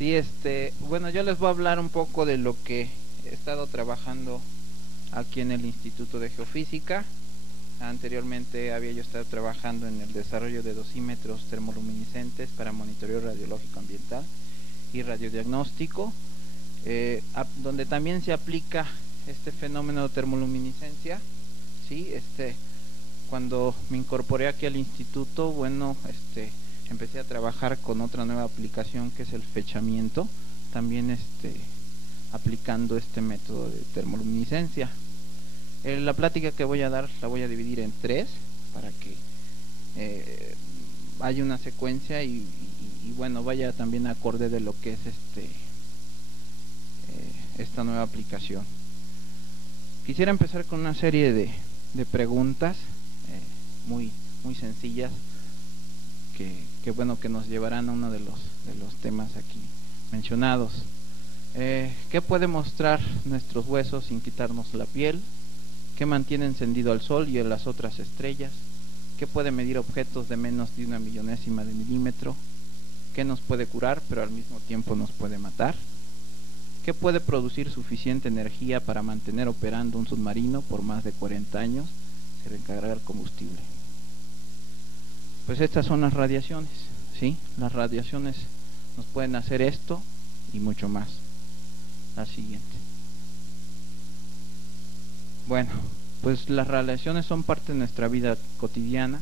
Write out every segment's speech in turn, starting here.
Sí, bueno, yo les voy a hablar un poco de lo que he estado trabajando aquí en el Instituto de Geofísica. Anteriormente había yo estado trabajando en el desarrollo de dosímetros termoluminiscentes para monitoreo radiológico ambiental y radiodiagnóstico, donde también se aplica este fenómeno de termoluminiscencia. Sí, cuando me incorporé aquí al instituto, bueno, empecé a trabajar con otra nueva aplicación que es el fechamiento, también aplicando este método de termoluminiscencia. La plática que voy a dar la voy a dividir en tres para que haya una secuencia y bueno, vaya también acorde de lo que es esta nueva aplicación. Quisiera empezar con una serie de preguntas muy sencillas que bueno, que nos llevarán a uno de los temas aquí mencionados. ¿Qué puede mostrar nuestros huesos sin quitarnos la piel? ¿Qué mantiene encendido al Sol y a las otras estrellas? ¿Qué puede medir objetos de menos de 1/1000ª de milímetro? ¿Qué nos puede curar pero al mismo tiempo nos puede matar? ¿Qué puede producir suficiente energía para mantener operando un submarino por más de 40 años sin recargar combustible? Pues estas son las radiaciones, ¿sí? Las radiaciones nos pueden hacer esto y mucho más. La siguiente. Bueno, pues las radiaciones son parte de nuestra vida cotidiana,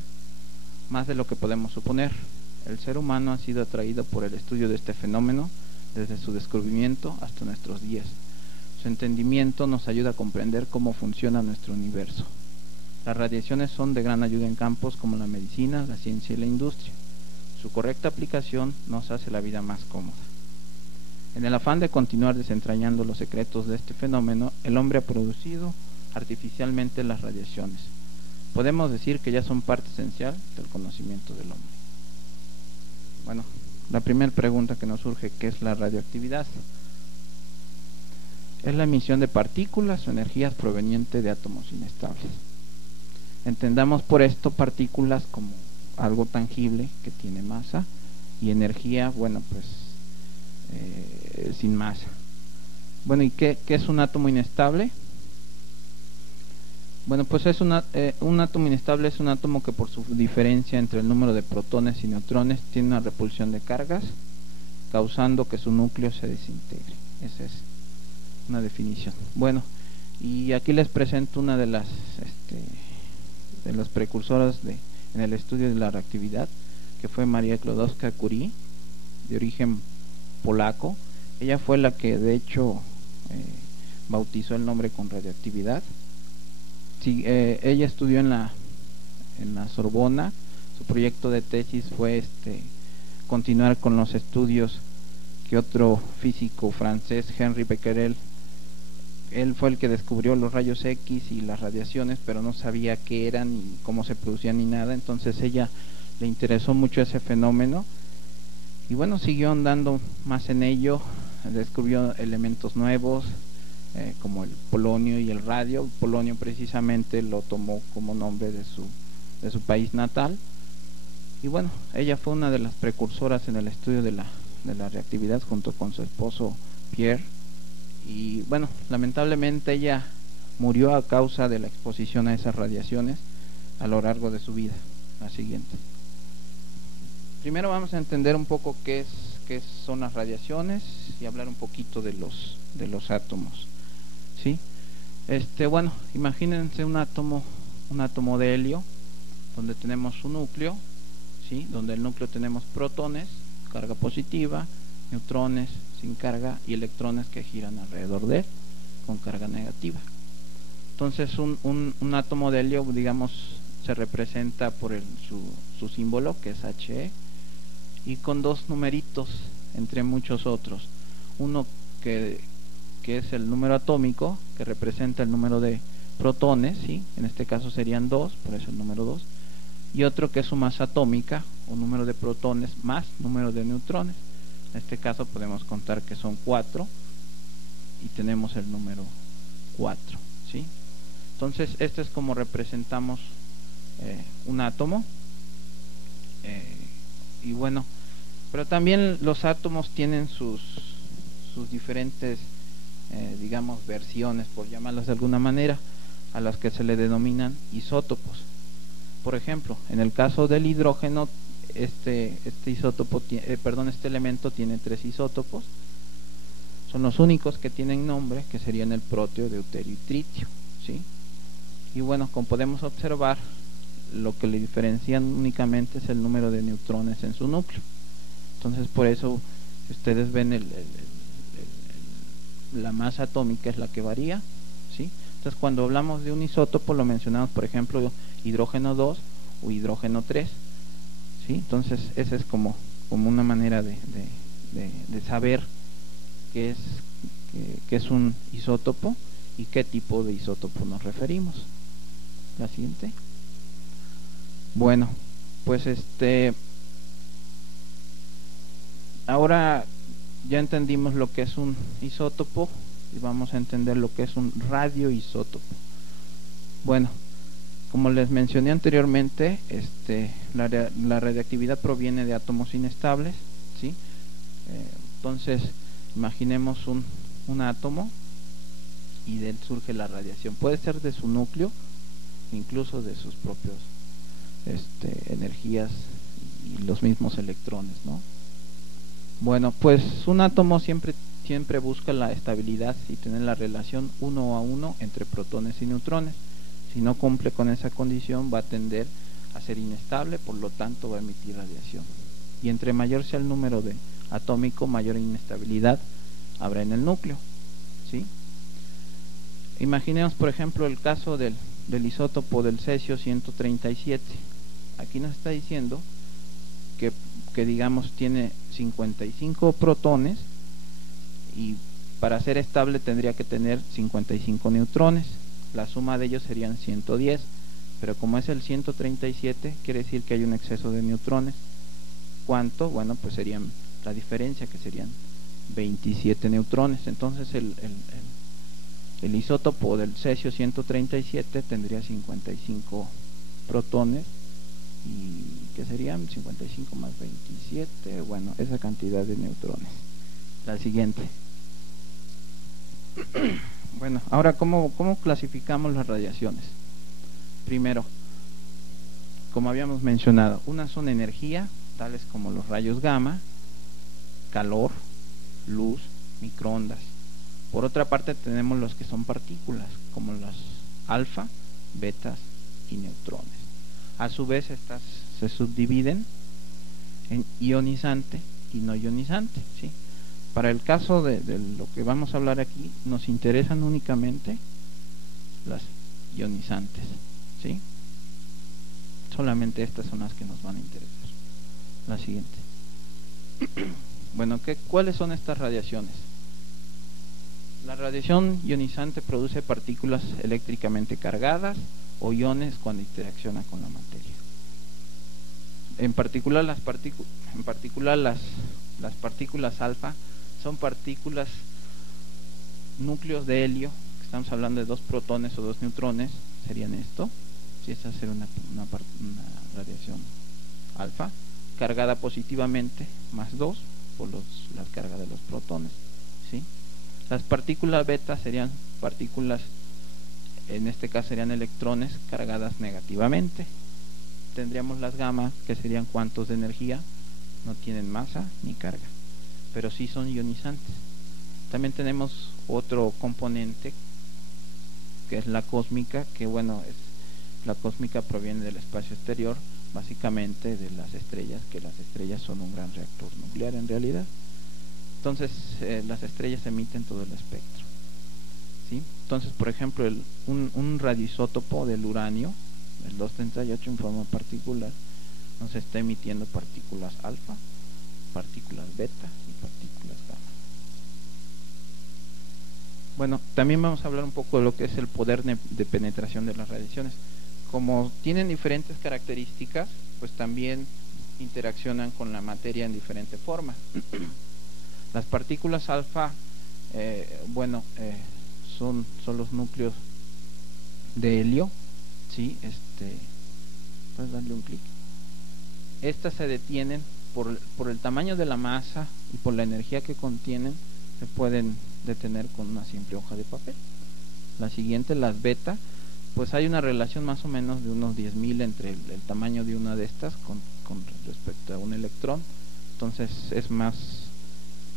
más de lo que podemos suponer. El ser humano ha sido atraído por el estudio de este fenómeno desde su descubrimiento hasta nuestros días. Su entendimiento nos ayuda a comprender cómo funciona nuestro universo. Las radiaciones son de gran ayuda en campos como la medicina, la ciencia y la industria. Su correcta aplicación nos hace la vida más cómoda. En el afán de continuar desentrañando los secretos de este fenómeno, el hombre ha producido artificialmente las radiaciones. Podemos decir que ya son parte esencial del conocimiento del hombre. Bueno, la primera pregunta que nos surge, ¿qué es la radioactividad? Es la emisión de partículas o energías provenientes de átomos inestables. Entendamos por esto partículas como algo tangible que tiene masa y energía, bueno, pues sin masa. Bueno, ¿y qué es un átomo inestable? Bueno, pues es un átomo inestable es un átomo que por su diferencia entre el número de protones y neutrones tiene una repulsión de cargas, causando que su núcleo se desintegre. Esa es una definición. Bueno, y aquí les presento una de las precursoras en el estudio de la reactividad, que fue María Sklodowska-Curie, de origen polaco. Ella fue la que de hecho bautizó el nombre con radioactividad. Sí, ella estudió en la Sorbona. Su proyecto de tesis fue continuar con los estudios que otro físico francés, Henri Becquerel, él fue el que descubrió los rayos X y las radiaciones, pero no sabía qué eran ni cómo se producían ni nada. Entonces ella le interesó mucho ese fenómeno y bueno, siguió andando más en ello, descubrió elementos nuevos como el polonio y el radio. El polonio precisamente lo tomó como nombre de su país natal. Y bueno, ella fue una de las precursoras en el estudio de la reactividad junto con su esposo Pierre. Y bueno, lamentablemente ella murió a causa de la exposición a esas radiaciones a lo largo de su vida. La siguiente. Primero vamos a entender un poco qué son las radiaciones y hablar un poquito de los átomos. ¿Sí? Bueno, imagínense un átomo de helio donde tenemos un núcleo, ¿sí? Donde el núcleo tenemos protones, carga positiva, neutrones sin carga y electrones que giran alrededor de él con carga negativa. Entonces un átomo de helio, digamos, se representa por su símbolo, que es He, y con dos numeritos entre muchos otros. Uno que es el número atómico, que representa el número de protones, ¿sí? En este caso serían 2, por eso el número 2, y otro que es su masa atómica, o número de protones más número de neutrones. En este caso podemos contar que son 4 y tenemos el número 4, ¿sí? Entonces este es como representamos un átomo. Y bueno, Pero también los átomos tienen sus diferentes, digamos, versiones, por llamarlas de alguna manera, a las que se le denominan isótopos. Por ejemplo, en el caso del hidrógeno, este elemento tiene 3 isótopos. Son los únicos que tienen nombre, que serían el proteo, deuterio y tritio, ¿sí? Y bueno, como podemos observar, lo que le diferencian únicamente es el número de neutrones en su núcleo. Entonces, por eso ustedes ven la masa atómica es la que varía, ¿sí? Entonces, cuando hablamos de un isótopo, lo mencionamos, por ejemplo, hidrógeno 2 o hidrógeno 3, ¿sí? Entonces, esa es como una manera de saber qué es un isótopo y qué tipo de isótopo nos referimos. La siguiente. Bueno, pues ahora ya entendimos lo que es un isótopo y vamos a entender lo que es un radioisótopo. Bueno, como les mencioné anteriormente, la radiactividad proviene de átomos inestables, ¿sí? Entonces, imaginemos un átomo y de él surge la radiación. Puede ser de su núcleo, incluso de sus propios energías y los mismos electrones, ¿no? Bueno, pues un átomo siempre busca la estabilidad y tener la relación 1 a 1 entre protones y neutrones. Si no cumple con esa condición, va a tender a ser inestable, por lo tanto va a emitir radiación. Y entre mayor sea el número de atómico, mayor inestabilidad habrá en el núcleo, ¿sí? Imaginemos, por ejemplo, el caso del isótopo del cesio 137. Aquí nos está diciendo que digamos tiene 55 protones y para ser estable tendría que tener 55 neutrones. La suma de ellos serían 110, pero como es el 137, quiere decir que hay un exceso de neutrones. ¿Cuánto? Bueno, pues serían la diferencia, que serían 27 neutrones. Entonces el isótopo del cesio 137 tendría 55 protones, y que serían 55 más 27, bueno, esa cantidad de neutrones. La siguiente. Bueno, ahora, ¿cómo clasificamos las radiaciones? Primero, como habíamos mencionado, unas son energía, tales como los rayos gamma, calor, luz, microondas. Por otra parte, tenemos los que son partículas, como las alfa, betas y neutrones. A su vez, estas se subdividen en ionizante y no ionizante, ¿sí? Para el caso de lo que vamos a hablar aquí, nos interesan únicamente las ionizantes, ¿sí? Solamente estas son las que nos van a interesar. La siguiente. Bueno, ¿cuáles son estas radiaciones? La radiación ionizante produce partículas eléctricamente cargadas o iones cuando interacciona con la materia. En particular las partículas alfa son partículas, núcleos de helio, que estamos hablando de 2 protones o 2 neutrones, serían esto. Si esta sería una radiación alfa, cargada positivamente, más 2 por la carga de los protones, ¿sí? Las partículas beta serían partículas, en este caso serían electrones cargadas negativamente. Tendríamos las gamma, que serían cuantos de energía, no tienen masa ni carga, pero sí son ionizantes. También tenemos otro componente, que es la cósmica, que bueno, la cósmica proviene del espacio exterior, básicamente de las estrellas, que las estrellas son un gran reactor nuclear en realidad. Entonces las estrellas emiten todo el espectro, ¿sí? Entonces, por ejemplo, un radioisótopo del uranio, el 238 en forma particular, nos está emitiendo partículas alfa, partículas beta y partículas gamma. Bueno, también vamos a hablar un poco de lo que es el poder de penetración de las radiaciones. Como tienen diferentes características, pues también interaccionan con la materia en diferente forma. Las partículas alfa, son los núcleos de helio, ¿sí? Puedes darle un clic. Estas se detienen por el tamaño de la masa y por la energía que contienen, se pueden detener con una simple hoja de papel. La siguiente, las beta, pues hay una relación más o menos de unos 10.000 entre el tamaño de una de estas con respecto a un electrón. Entonces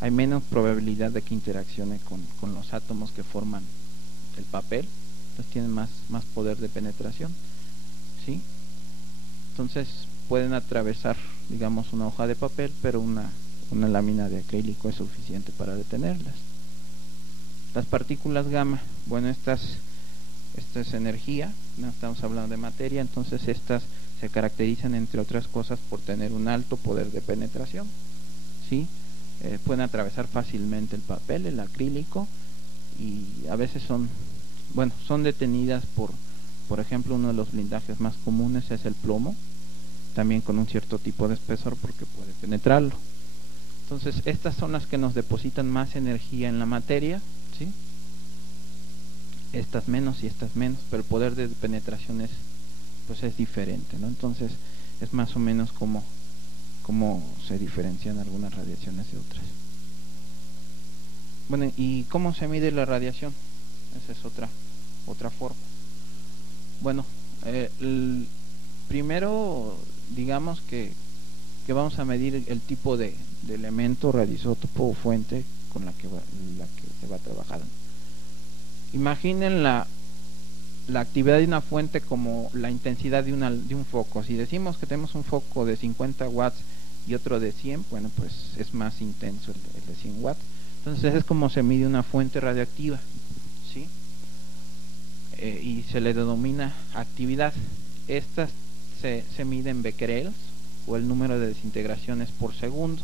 hay menos probabilidad de que interaccione con los átomos que forman el papel. Entonces tienen más poder de penetración, ¿sí? Entonces pueden atravesar, digamos, una hoja de papel, pero una lámina de acrílico es suficiente para detenerlas. Las partículas gamma, bueno, esta es energía, no estamos hablando de materia, entonces estas se caracterizan, entre otras cosas, por tener un alto poder de penetración, ¿sí? Pueden atravesar fácilmente el papel, el acrílico, y a veces son detenidas por ejemplo, uno de los blindajes más comunes es el plomo, también con un cierto tipo de espesor porque puede penetrarlo. Entonces estas son las que nos depositan más energía en la materia, ¿sí? Estas menos y estas menos, pero el poder de penetración es diferente, ¿no? Entonces es más o menos como se diferencian algunas radiaciones de otras. Bueno, ¿y cómo se mide la radiación? Esa es otra forma. Bueno, primero digamos que vamos a medir el tipo de elemento, radioisótopo o fuente con la que se va a trabajar. Imaginen la actividad de una fuente como la intensidad de un foco. Si decimos que tenemos un foco de 50 watts y otro de 100, bueno, pues es más intenso el de 100 watts. Entonces es como se mide una fuente radioactiva, ¿sí? Y se le denomina actividad. Estas se mide en becquerels, o el número de desintegraciones por segundo,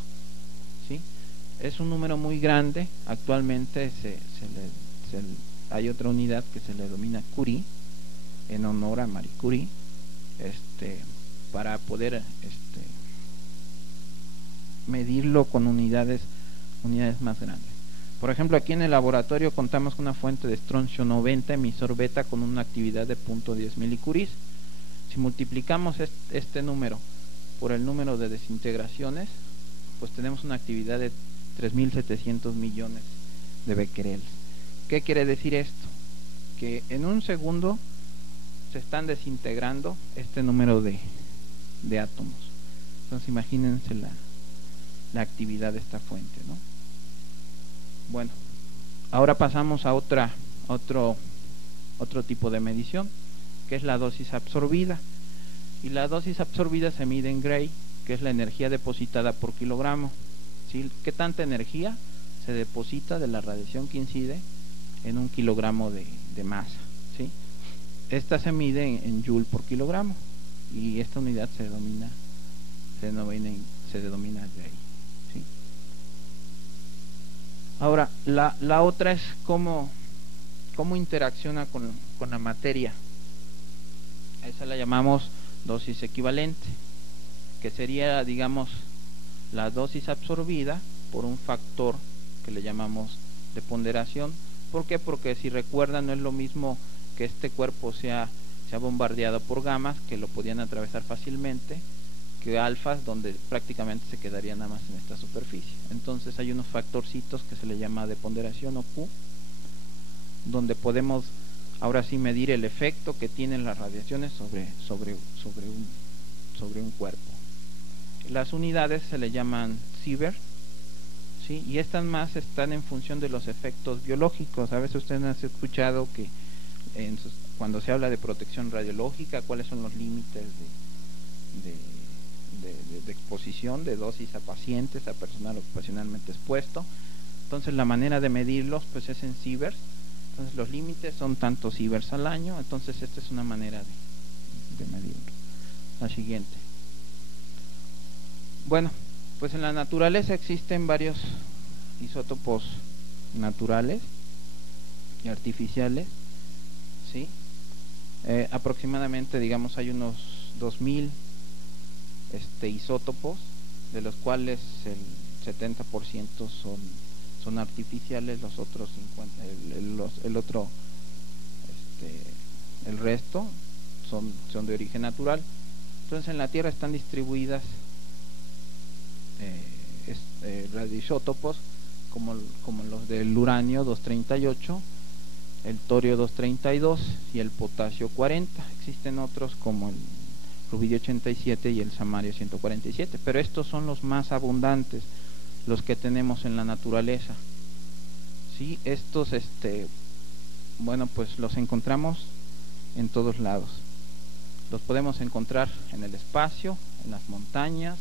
¿sí? Es un número muy grande. Actualmente hay otra unidad que se le denomina Curie, en honor a Marie Curie, para poder medirlo con unidades más grandes. Por ejemplo, aquí en el laboratorio contamos con una fuente de estroncio 90, emisor beta, con una actividad de 0.10 milicuries. Si multiplicamos este número por el número de desintegraciones, pues tenemos una actividad de 3.700 millones de becquerels. ¿Qué quiere decir esto? Que en un segundo se están desintegrando este número de átomos. Entonces imagínense la actividad de esta fuente, ¿no? Bueno, ahora pasamos a otro tipo de medición, que es la dosis absorbida. Y la dosis absorbida se mide en Gray, que es la energía depositada por kilogramo, ¿sí? ¿Qué tanta energía se deposita de la radiación que incide en un kilogramo de masa, ¿sí? Esta se mide en joule por kilogramo, y esta unidad se denomina Gray, ¿sí? Ahora, la otra es cómo interacciona con la materia. A esa la llamamos dosis equivalente, que sería, digamos, la dosis absorbida por un factor que le llamamos de ponderación. ¿Por qué? Porque si recuerdan, no es lo mismo que este cuerpo sea bombardeado por gamas, que lo podían atravesar fácilmente, que alfas, donde prácticamente se quedaría nada más en esta superficie. Entonces hay unos factorcitos que se le llama de ponderación, o Q, donde podemos ahora sí medir el efecto que tienen las radiaciones sobre un cuerpo. Las unidades se le llaman Sievert, ¿sí? Y estas más están en función de los efectos biológicos. A veces ustedes han escuchado que cuando se habla de protección radiológica, cuáles son los límites de exposición de dosis a pacientes, a personal ocupacionalmente expuesto. Entonces la manera de medirlos pues es en sieverts. Entonces los límites son tantos sieverts al año. Entonces esta es una manera de medirlo. La siguiente. Bueno, pues en la naturaleza existen varios isótopos naturales y artificiales, ¿sí? Aproximadamente, digamos, hay unos 2.000 isótopos, de los cuales el 70% son artificiales, los otros 50, el resto son de origen natural. Entonces en la Tierra están distribuidas radioisótopos como los del uranio 238, el torio 232 y el potasio 40. Existen otros como el rubidio 87 y el samario 147, pero estos son los más abundantes, los que tenemos en la naturaleza. Sí, estos bueno, pues los encontramos en todos lados. Los podemos encontrar en el espacio, en las montañas,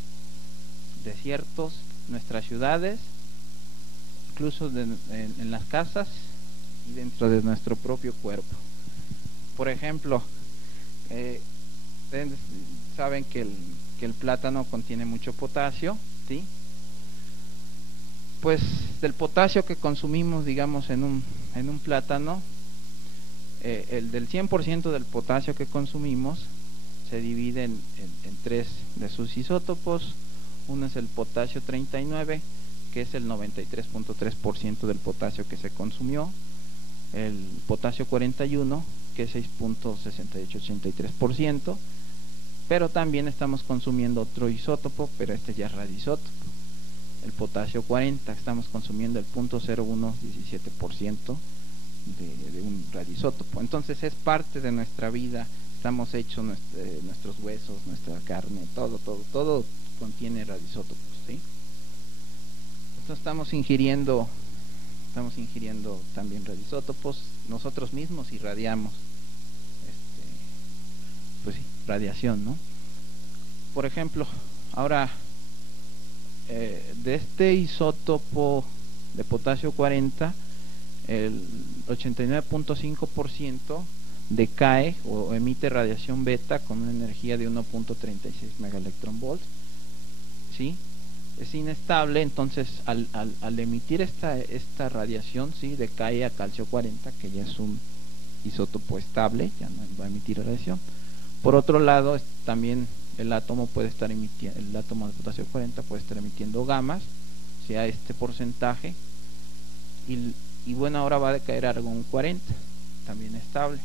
desiertos, nuestras ciudades, incluso en las casas y dentro de nuestro propio cuerpo. Por ejemplo, saben que el plátano contiene mucho potasio, ¿sí? Pues del potasio que consumimos, digamos, en un plátano, el del 100% del potasio que consumimos se divide en tres de sus isótopos. Uno es el potasio 39, que es el 93.3% del potasio que se consumió. El potasio 41, que es 6.6883%, pero también estamos consumiendo otro isótopo, pero este ya es radioisótopo. El potasio 40, estamos consumiendo el 0.0117% de un radioisótopo. Entonces es parte de nuestra vida, estamos hechos, nuestros huesos, nuestra carne, todo contiene radioisótopos, ¿sí? Entonces estamos ingiriendo también radioisótopos, nosotros mismos irradiamos pues sí, radiación, ¿no? Por ejemplo, ahora de este isótopo de potasio 40, el 89.5% decae o emite radiación beta con una energía de 1.36 megaelectronvolts, ¿sí? Es inestable, entonces al emitir esta radiación, ¿sí?, decae a calcio 40, que ya es un isótopo estable, ya no va a emitir radiación. Por otro lado, también el átomo de potasio 40 puede estar emitiendo gamas, ¿sí?, a este porcentaje, y bueno, ahora va a decaer argón 40, también estable.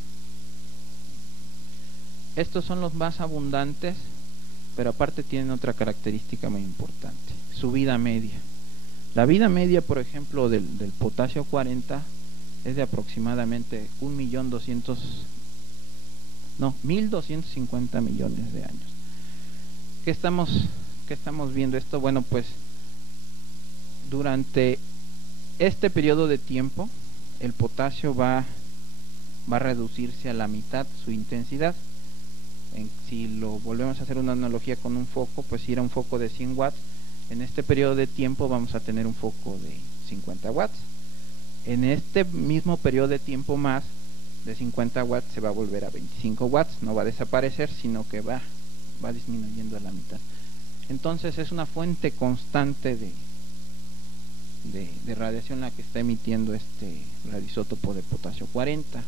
Estos son los más abundantes, pero aparte tienen otra característica muy importante: su vida media. La vida media, por ejemplo, del potasio 40 es de aproximadamente 1.250 millones de años. ¿Qué estamos viendo esto? Bueno, pues durante este periodo de tiempo el potasio va a reducirse a la mitad su intensidad. Si lo volvemos a hacer una analogía con un foco, pues si era un foco de 100 watts, en este periodo de tiempo vamos a tener un foco de 50 watts. En este mismo periodo de tiempo más, de 50 watts se va a volver a 25 watts, no va a desaparecer, sino que va disminuyendo a la mitad. Entonces es una fuente constante de radiación la que está emitiendo este radioisótopo de potasio 40.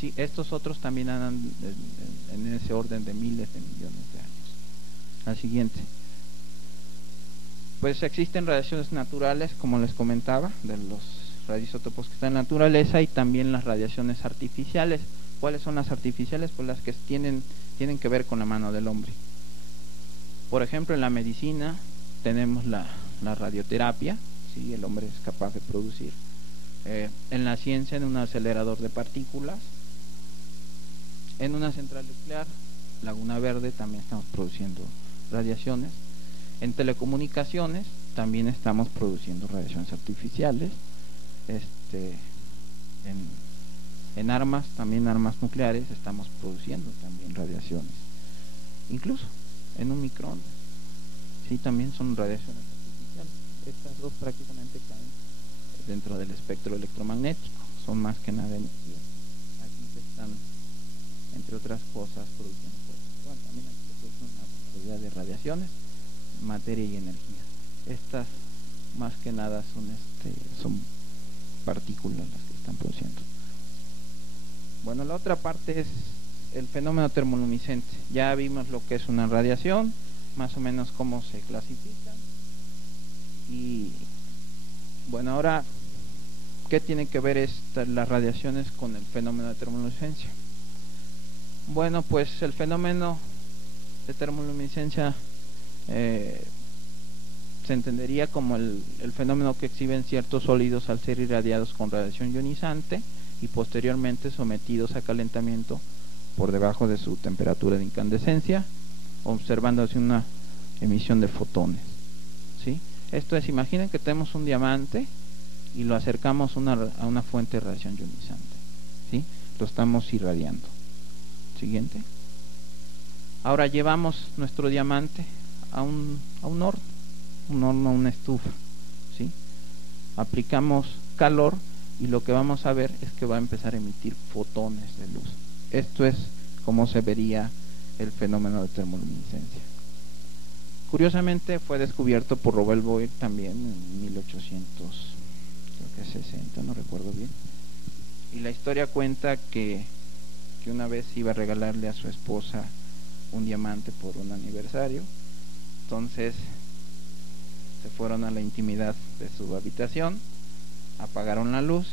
Sí, estos otros también andan en ese orden de miles de millones de años. Al siguiente. Pues existen radiaciones naturales, como les comentaba, de los radioisótopos que están en la naturaleza, y también las radiaciones artificiales. ¿Cuáles son las artificiales? Pues las que tienen que ver con la mano del hombre. Por ejemplo, en la medicina tenemos la radioterapia, ¿sí?, el hombre es capaz de producir. En la ciencia, en un acelerador de partículas. En una central nuclear, Laguna Verde, también estamos produciendo radiaciones. En telecomunicaciones también estamos produciendo radiaciones artificiales. En armas, también armas nucleares, estamos produciendo también radiaciones. Incluso en un microondas, sí, también son radiaciones artificiales. Estas dos prácticamente caen dentro del espectro electromagnético, son más que nada energía. Aquí se están, entre otras cosas, produciendo, bueno, también se produce una variedad de radiaciones, materia y energía. Estas más que nada son partículas las que están produciendo. Bueno, la otra parte es el fenómeno termoluminiscente. Ya vimos lo que es una radiación, más o menos cómo se clasifica. Y bueno, ahora, ¿qué tiene que ver las radiaciones con el fenómeno de termoluminiscencia? Bueno, pues el fenómeno de termoluminiscencia, se entendería como el fenómeno que exhiben ciertos sólidos al ser irradiados con radiación ionizante y posteriormente sometidos a calentamiento por debajo de su temperatura de incandescencia, observándose una emisión de fotones, ¿sí? Esto es, imaginen que tenemos un diamante y lo acercamos a una fuente de radiación ionizante, ¿sí? Lo estamos irradiando. Siguiente. Ahora llevamos nuestro diamante a un horno, a una estufa, ¿sí? Aplicamos calor y lo que vamos a ver es que va a empezar a emitir fotones de luz. Esto es como se vería el fenómeno de termoluminiscencia. Curiosamente fue descubierto por Robert Boyle también en 1860, no recuerdo bien. Y la historia cuenta que una vez iba a regalarle a su esposa un diamante por un aniversario. Entonces se fueron a la intimidad de su habitación, apagaron la luz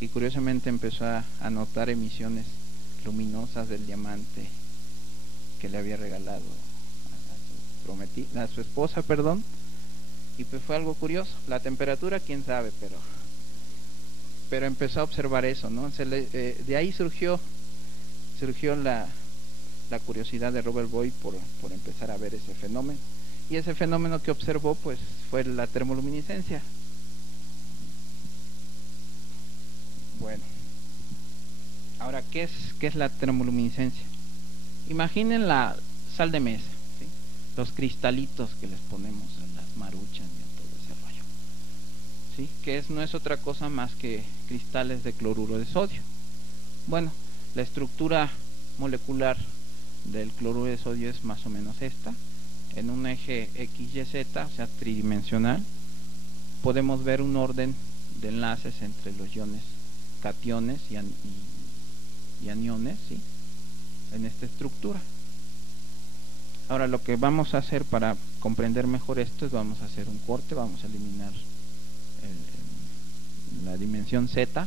y curiosamente empezó a notar emisiones luminosas del diamante que le había regalado a su esposa, y pues fue algo curioso. La temperatura quién sabe, pero empezó a observar eso, ¿no? De ahí surgió la curiosidad de Robert Boyle por empezar a ver ese fenómeno, y ese fenómeno que observó pues fue la termoluminiscencia. Bueno, ahora ¿qué es la termoluminiscencia? Imaginen la sal de mesa, ¿sí? Los cristalitos que les ponemos a las maruchan y a todo ese rollo, ¿sí? Que no es otra cosa más que cristales de cloruro de sodio. Bueno, la estructura molecular del cloruro de sodio es más o menos esta. En un eje XYZ, o sea, tridimensional, podemos ver un orden de enlaces entre los iones cationes y aniones, ¿sí? En esta estructura. Ahora lo que vamos a hacer para comprender mejor esto es vamos a hacer un corte, vamos a eliminar la dimensión Z,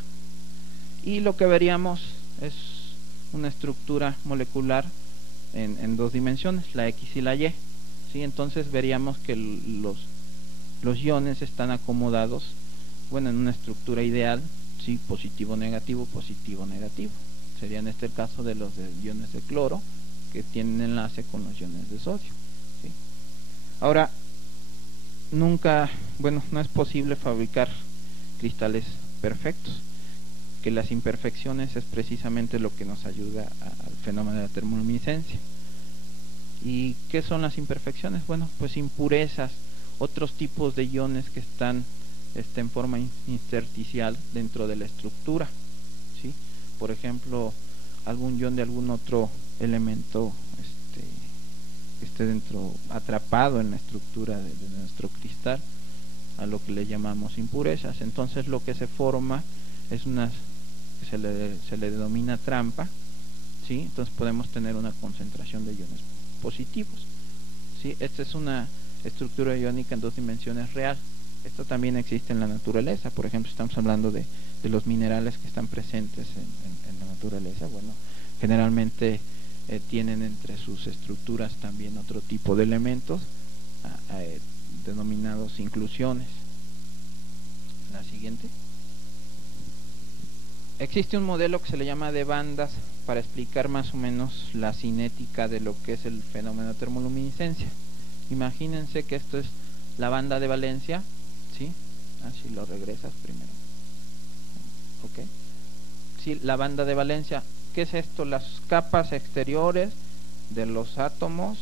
y lo que veríamos es una estructura molecular en dos dimensiones, la X y la Y, ¿sí? Entonces veríamos que los iones están acomodados, bueno, en una estructura ideal, ¿sí? Positivo, negativo, negativo. Sería en este el caso de los iones de cloro, que tienen enlace con los iones de sodio, ¿sí? Ahora, no es posible fabricar cristales perfectos, que las imperfecciones es precisamente lo que nos ayuda al fenómeno de la termoluminiscencia. ¿Y qué son las imperfecciones? Bueno, pues impurezas, otros tipos de iones que están en forma intersticial dentro de la estructura, ¿sí? Por ejemplo, algún ion de algún otro elemento que esté dentro, atrapado en la estructura de nuestro cristal, a lo que le llamamos impurezas. Entonces lo que se forma es se le denomina trampa, ¿sí? Entonces podemos tener una concentración de iones positivos, ¿sí? Esta es una estructura iónica en dos dimensiones real. Esto también existe en la naturaleza. Por ejemplo, estamos hablando de los minerales que están presentes en la naturaleza. Bueno, generalmente tienen entre sus estructuras también otro tipo de elementos denominados inclusiones. La siguiente. Existe un modelo que se le llama de bandas para explicar más o menos la cinética de lo que es el fenómeno de termoluminiscencia. Imagínense que esto es la banda de valencia, ¿sí? Así lo regresas primero. Ok. Sí, la banda de valencia. ¿Qué es esto? Las capas exteriores de los átomos,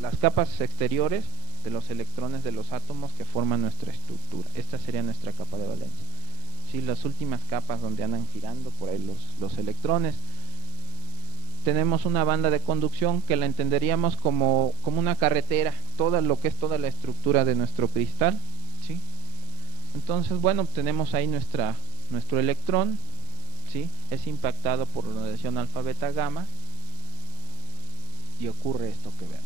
las capas exteriores de los electrones de los átomos que forman nuestra estructura. Esta sería nuestra capa de valencia. Sí, las últimas capas donde andan girando por ahí los electrones. Tenemos una banda de conducción que la entenderíamos como una carretera, todo lo que es toda la estructura de nuestro cristal, ¿sí? Entonces, bueno, tenemos ahí nuestro electrón, ¿sí? Es impactado por la radiación alfa, beta, gamma, y ocurre esto que vemos.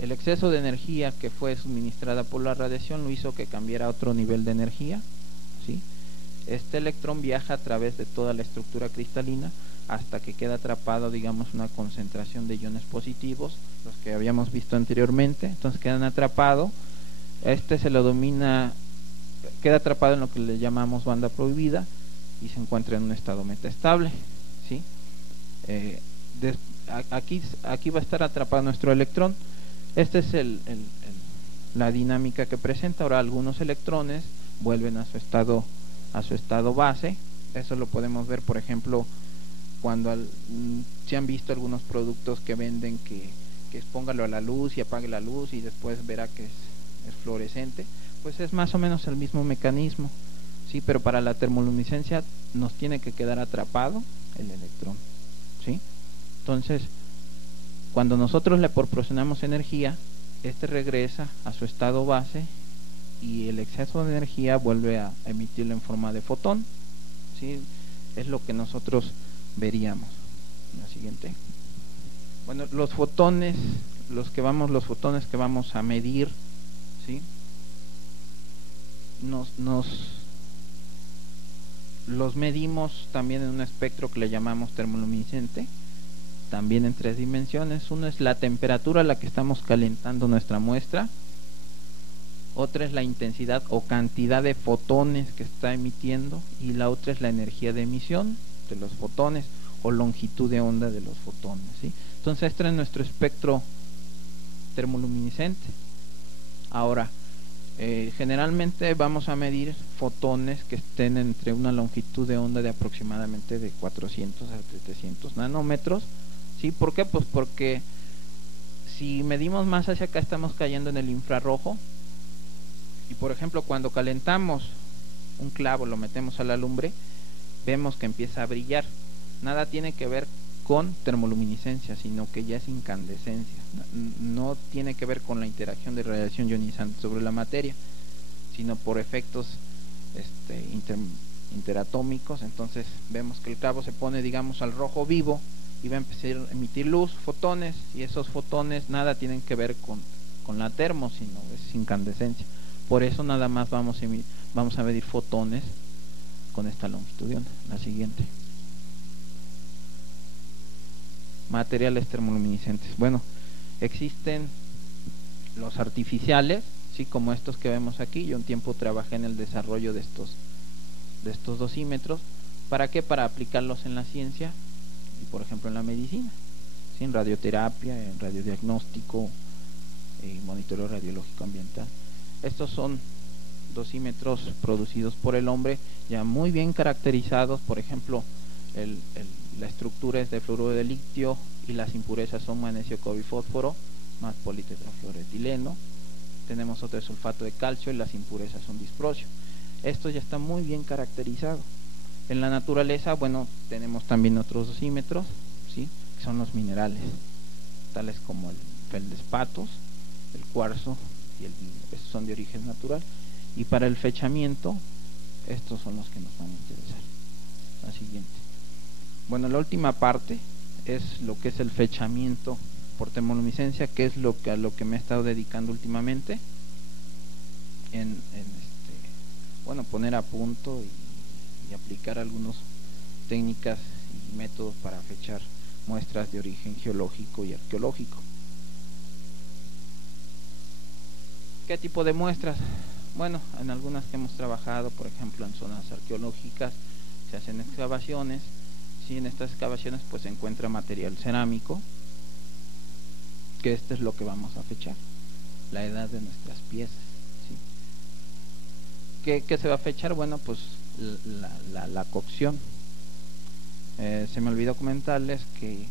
El exceso de energía que fue suministrada por la radiación lo hizo que cambiara a otro nivel de energía, ¿sí? Este electrón viaja a través de toda la estructura cristalina hasta que queda atrapado, digamos, una concentración de iones positivos, los que habíamos visto anteriormente. Entonces quedan atrapados. Este se lo domina, queda atrapado en lo que le llamamos banda prohibida y se encuentra en un estado metaestable, ¿sí? Aquí va a estar atrapado nuestro electrón. Esta es la dinámica que presenta. Ahora algunos electrones vuelven a su estado base. Eso lo podemos ver, por ejemplo, cuando se han visto algunos productos que venden que póngalo a la luz y apague la luz y después verá que es fluorescente. Pues es más o menos el mismo mecanismo, sí, pero para la termoluminiscencia nos tiene que quedar atrapado el electrón, ¿sí? Entonces, cuando nosotros le proporcionamos energía, este regresa a su estado base y el exceso de energía vuelve a emitirlo en forma de fotón, ¿sí? Es lo que nosotros veríamos. La siguiente. Bueno, los fotones que vamos a medir, ¿sí? Los medimos también en un espectro que le llamamos termoluminiscente, también en 3 dimensiones. Uno es la temperatura a la que estamos calentando nuestra muestra, otra es la intensidad o cantidad de fotones que está emitiendo, y la otra es la energía de emisión de los fotones o longitud de onda de los fotones, ¿sí? Entonces este es nuestro espectro termoluminiscente. Ahora, generalmente vamos a medir fotones que estén entre una longitud de onda de aproximadamente de 400 a 700 nanómetros, ¿sí? ¿Por qué? Pues porque si medimos más hacia acá estamos cayendo en el infrarrojo, y por ejemplo cuando calentamos un clavo, lo metemos a la lumbre, vemos que empieza a brillar. Nada tiene que ver con termoluminiscencia, sino que ya es incandescencia. No tiene que ver con la interacción de radiación ionizante sobre la materia, sino por efectos interatómicos. Entonces vemos que el clavo se pone, digamos, al rojo vivo y va a empezar a emitir luz, fotones, y esos fotones nada tienen que ver con la termo, sino es incandescencia. Por eso nada más vamos a medir fotones con esta longitud de onda. La siguiente. Materiales termoluminiscentes. Bueno, existen los artificiales, sí, como estos que vemos aquí. Yo un tiempo trabajé en el desarrollo de estos dosímetros. ¿Para qué? Para aplicarlos en la ciencia y por ejemplo en la medicina, ¿sí? En radioterapia, en radiodiagnóstico y monitoreo radiológico ambiental. Estos son dosímetros producidos por el hombre, ya muy bien caracterizados. Por ejemplo, la estructura es de fluoruro de litio y las impurezas son magnesio, cobre y fósforo más politetrafluoroetileno. Tenemos otro de sulfato de calcio y las impurezas son disprosio. Esto ya está muy bien caracterizado. En la naturaleza, bueno, tenemos también otros dosímetros, ¿sí? Que son los minerales, tales como el feldespatos, el cuarzo y el vidrio. Estos son de origen natural. Y para el fechamiento, estos son los que nos van a interesar. La siguiente. Bueno, la última parte es lo que es el fechamiento por termoluminiscencia, que es a lo que me he estado dedicando últimamente bueno, poner a punto y aplicar algunas técnicas y métodos para fechar muestras de origen geológico y arqueológico. ¿Qué tipo de muestras? Bueno, en algunas que hemos trabajado, por ejemplo en zonas arqueológicas, se hacen excavaciones. Sí, en estas excavaciones pues se encuentra material cerámico, que este es lo que vamos a fechar, la edad de nuestras piezas, ¿sí? ¿Qué se va a fechar? Bueno, pues la cocción. Se me olvidó comentarles que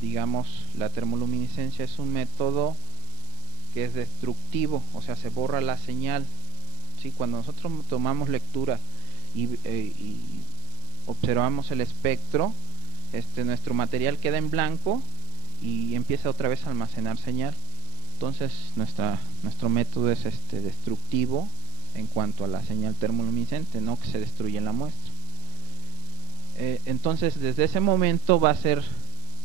digamos, la termoluminiscencia es un método que es destructivo, o sea, se borra la señal, ¿sí? Cuando nosotros tomamos lectura y observamos el espectro, nuestro material queda en blanco y empieza otra vez a almacenar señal. Entonces nuestro método es destructivo en cuanto a la señal termoluminiscente, no que se destruye en la muestra. Entonces desde ese momento va a ser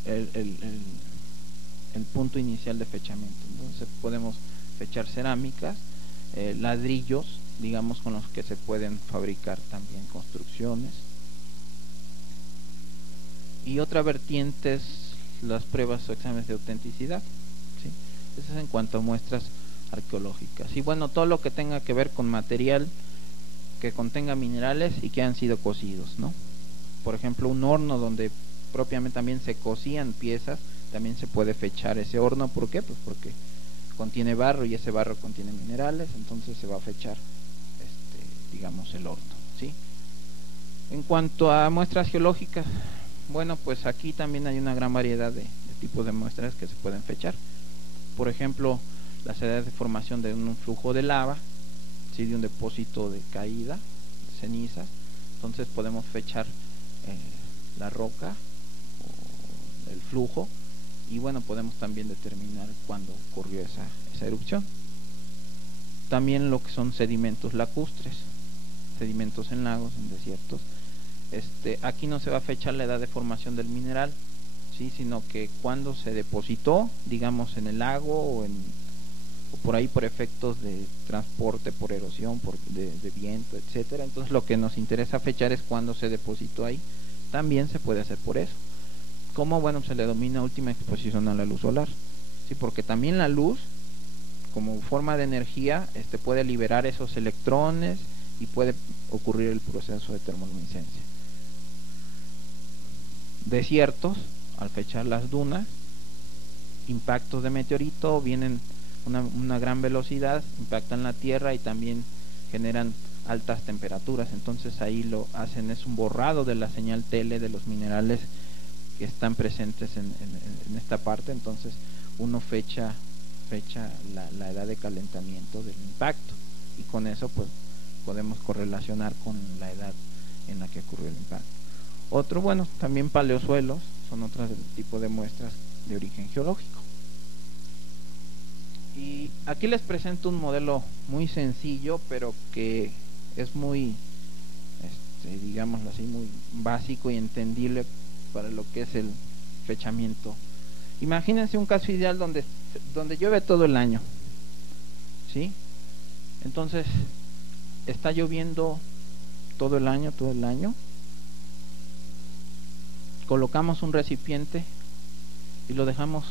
el punto inicial de fechamiento. Entonces podemos fechar cerámicas, ladrillos digamos, con los que se pueden fabricar también construcciones. Y otra vertiente es las pruebas o exámenes de autenticidad, ¿sí? Eso es en cuanto a muestras arqueológicas. Y bueno, todo lo que tenga que ver con material que contenga minerales y que han sido cocidos, ¿no? Por ejemplo, un horno donde propiamente también se cocían piezas, también se puede fechar ese horno. ¿Por qué? Pues porque contiene barro y ese barro contiene minerales, entonces se va a fechar, digamos, el horno, ¿sí? En cuanto a muestras geológicas, bueno, pues aquí también hay una gran variedad de tipos de muestras que se pueden fechar. Por ejemplo, las edades de formación de un flujo de lava, ¿sí? De un depósito de caída, de cenizas. Entonces podemos fechar la roca o el flujo, y bueno, podemos también determinar cuándo ocurrió esa erupción. También lo que son sedimentos lacustres, sedimentos en lagos, en desiertos. Aquí no se va a fechar la edad de formación del mineral, ¿sí? Sino que cuando se depositó, digamos, en el lago o por ahí por efectos de transporte, por erosión, de viento, etcétera. Entonces lo que nos interesa fechar es cuando se depositó ahí. También se puede hacer por eso. Como bueno, se le denomina última exposición a la luz solar, ¿sí? Porque también la luz, como forma de energía, puede liberar esos electrones y puede ocurrir el proceso de termoluminiscencia. Desiertos, al fechar las dunas, impactos de meteorito, vienen una gran velocidad, impactan la tierra y también generan altas temperaturas. Entonces ahí lo hacen, es un borrado de la señal tele de los minerales que están presentes en esta parte. Entonces uno fecha la edad de calentamiento del impacto, y con eso pues podemos correlacionar con la edad en la que ocurrió el impacto. Otro, bueno, también paleosuelos son otro tipo de muestras de origen geológico. Y aquí les presento un modelo muy sencillo, pero que es muy, digámoslo así, muy básico y entendible para lo que es el fechamiento. Imagínense un caso ideal donde llueve todo el año, ¿sí? Entonces, está lloviendo todo el año. Colocamos un recipiente y lo dejamos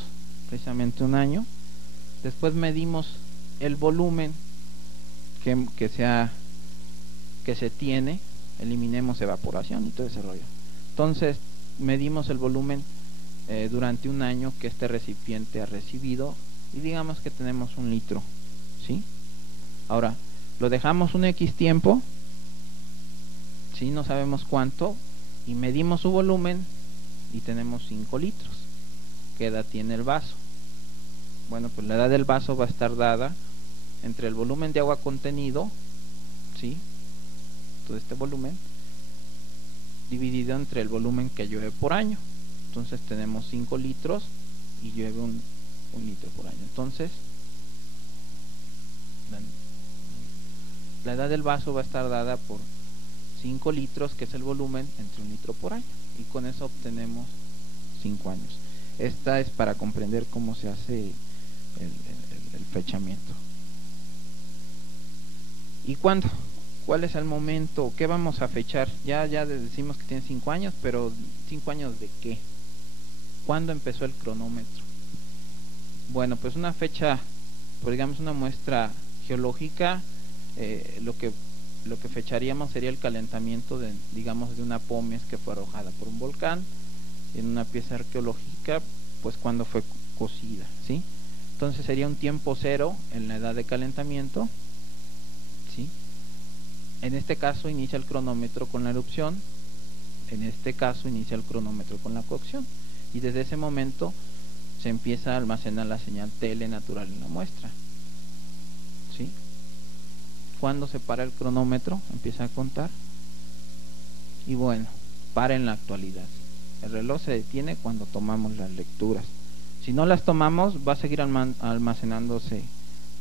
precisamente un año. Después medimos el volumen que se tiene, eliminemos evaporación y todo ese rollo. Entonces medimos el volumen durante un año que este recipiente ha recibido, y digamos que tenemos 1 litro, ¿sí? Ahora lo dejamos un X tiempo, ¿sí? No sabemos cuánto, y medimos su volumen y tenemos 5 litros. ¿Qué edad tiene el vaso? Bueno, pues la edad del vaso va a estar dada entre el volumen de agua contenido, ¿sí? Todo este volumen dividido entre el volumen que llueve por año. Entonces tenemos 5 litros y llueve un litro por año. Entonces la edad del vaso va a estar dada por 5 litros, que es el volumen, entre 1 litro por año, y con eso obtenemos 5 años. Esta es para comprender cómo se hace el fechamiento. ¿Y cuándo? ¿Cuál es el momento? ¿Qué vamos a fechar? Ya decimos que tiene 5 años, pero 5 años ¿de qué? ¿Cuándo empezó el cronómetro? Bueno, pues una fecha, pues digamos una muestra geológica, lo que fecharíamos sería el calentamiento de una pómez que fue arrojada por un volcán en una pieza arqueológica, pues cuando fue cocida, ¿sí? Entonces sería un tiempo cero en la edad de calentamiento, ¿sí? En este caso inicia el cronómetro con la erupción, en este caso inicia el cronómetro con la cocción, y desde ese momento se empieza a almacenar la señal tele natural en la muestra, ¿sí? Cuando se para el cronómetro, empieza a contar, y bueno, para en la actualidad. El reloj se detiene cuando tomamos las lecturas. Si no las tomamos, va a seguir almacenándose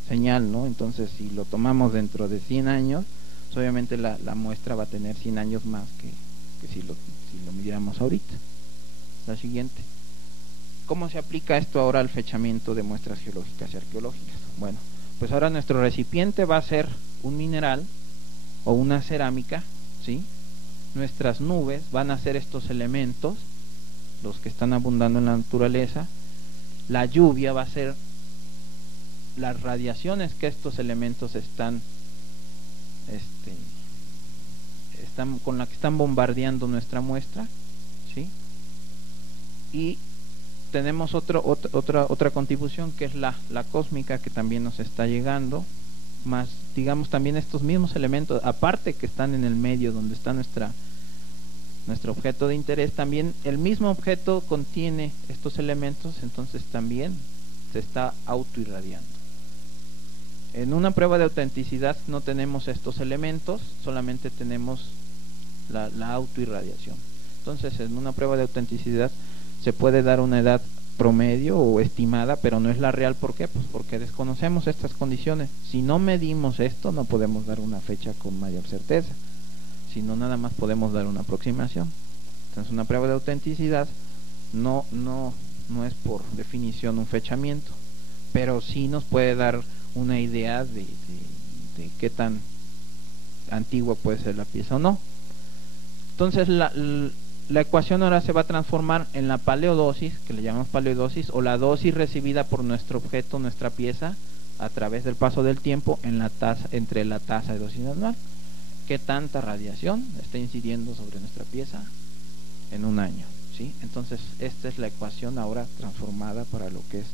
señal, ¿no? Entonces, si lo tomamos dentro de 100 años, pues obviamente la muestra va a tener 100 años más que si lo midiéramos ahorita. La siguiente. ¿Cómo se aplica esto ahora al fechamiento de muestras geológicas y arqueológicas? Bueno, pues ahora nuestro recipiente va a ser un mineral, o una cerámica, ¿sí? Nuestras nubes van a ser estos elementos, los que están abundando en la naturaleza. La lluvia va a ser las radiaciones que estos elementos están con la que están bombardeando nuestra muestra, ¿sí? Y tenemos otra contribución, que es la cósmica, que también nos está llegando, más digamos también estos mismos elementos, aparte que están en el medio donde está nuestro objeto de interés, también el mismo objeto contiene estos elementos, entonces también se está autoirradiando. En una prueba de autenticidad no tenemos estos elementos, solamente tenemos la autoirradiación. Entonces, en una prueba de autenticidad se puede dar una edad promedio o estimada, pero no es la real. ¿Por qué? Pues porque desconocemos estas condiciones. Si no medimos esto, no podemos dar una fecha con mayor certeza, sino nada más podemos dar una aproximación. Entonces, una prueba de autenticidad no es por definición un fechamiento, pero sí nos puede dar una idea de qué tan antigua puede ser la pieza o no. Entonces la ecuación ahora se va a transformar en la paleodosis, que le llamamos paleodosis, o la dosis recibida por nuestro objeto, nuestra pieza, a través del paso del tiempo entre la tasa de dosis anual. ¿Qué tanta radiación está incidiendo sobre nuestra pieza en un año? ¿Sí? Entonces esta es la ecuación ahora transformada para lo que es